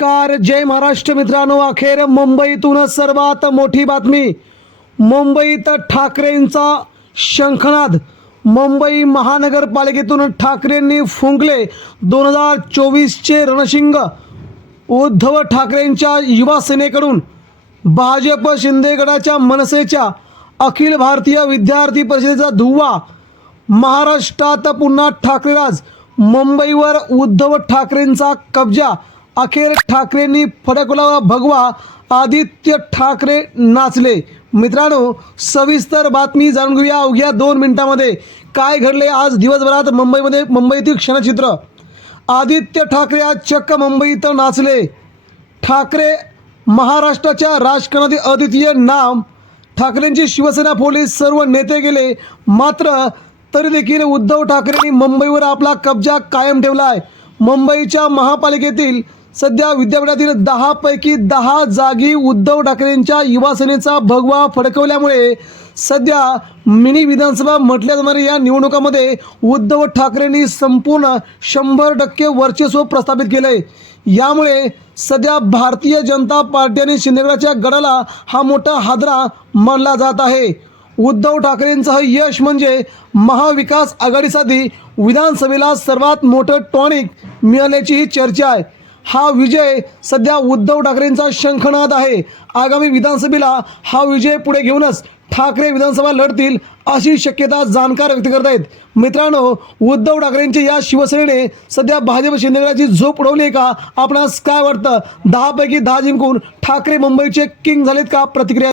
नमस्कार. जय महाराष्ट्र मित्रांनो अखेर मुंबईतून सर्वात मोठी बातमी. मुंबईत ठाकरेंचा शंखनाद. मुंबई महानगरपालिकेतून ठाकरेंनी फुंकले दोन हजार चोवीसचे रणशिंग. उद्धव ठाकरेंच्या युवा सेनेकडून भाजप शिंदे गटाच्या मनसेच्या अखिल भारतीय विद्यार्थी परिषदेचा धुव्वा महाराष्ट्रात पुन्हा ठाकरेराज मुंबईवर उद्धव ठाकरेंचा कब्जा. अखेर ठाकरेंनी फडकवला भगवा आदित्य ठाकरे नाचले. मित्रांनो सविस्तर बातमी जाणून घेऊया अवघ्या दोन मिनिटांमध्ये. काय घडले आज दिवसभरात मुंबईमध्ये मुंबईतील क्षणचित्र? आदित्य ठाकरे आज चक्क मुंबईत नाचले. ठाकरे महाराष्ट्राच्या राजकारणातील अद्वितीय नाम. ठाकरेंची शिवसेना पोलीस सर्व नेते गेले. मात्र तरी देखील उद्धव ठाकरेंनी मुंबईवर आपला कब्जा कायम ठेवला आहे मुंबईच्या महापालिकेतील सध्या विद्यापीठातील दहा पैकी दहा जागी उद्धव ठाकरेंच्या युवासेनेचा भगवा फडकवल्यामुळे सध्या मिनी विधानसभा म्हटल्या जाणाऱ्या या निवडणुकामध्ये उद्धव ठाकरेंनी संपूर्ण शंभर टक्के वर्चस्व प्रस्थापित केले यामुळे सध्या भारतीय जनता पार्टी आणि शिंदेगडाच्या गडाला हा मोठा हादरा मानला जात आहे. उद्धव ठाकरेंचं हे यश म्हणजे महाविकास आघाडीसाठी विधानसभेला सर्वात मोठं टॉनिक मिळाल्याची ही चर्चा आहे. हा विजय सध्या उद्धव ठाकरेंचा शंखनाद आहे. आगामी विधानसभेला हा विजय पुढे घेऊनच ठाकरे विधानसभा लढतील अशी शक्यता जाणकार व्यक्त करत आहेत. मित्रांनो उद्धव ठाकरेंच्या या शिवसेनेने सध्या भाजप शिंदेगडाची झोप उडवली आहे का? आपणास काय वाटतं? दहापैकी दहा जिंकून ठाकरे मुंबईचे किंग झालेत का? प्रतिक्रिया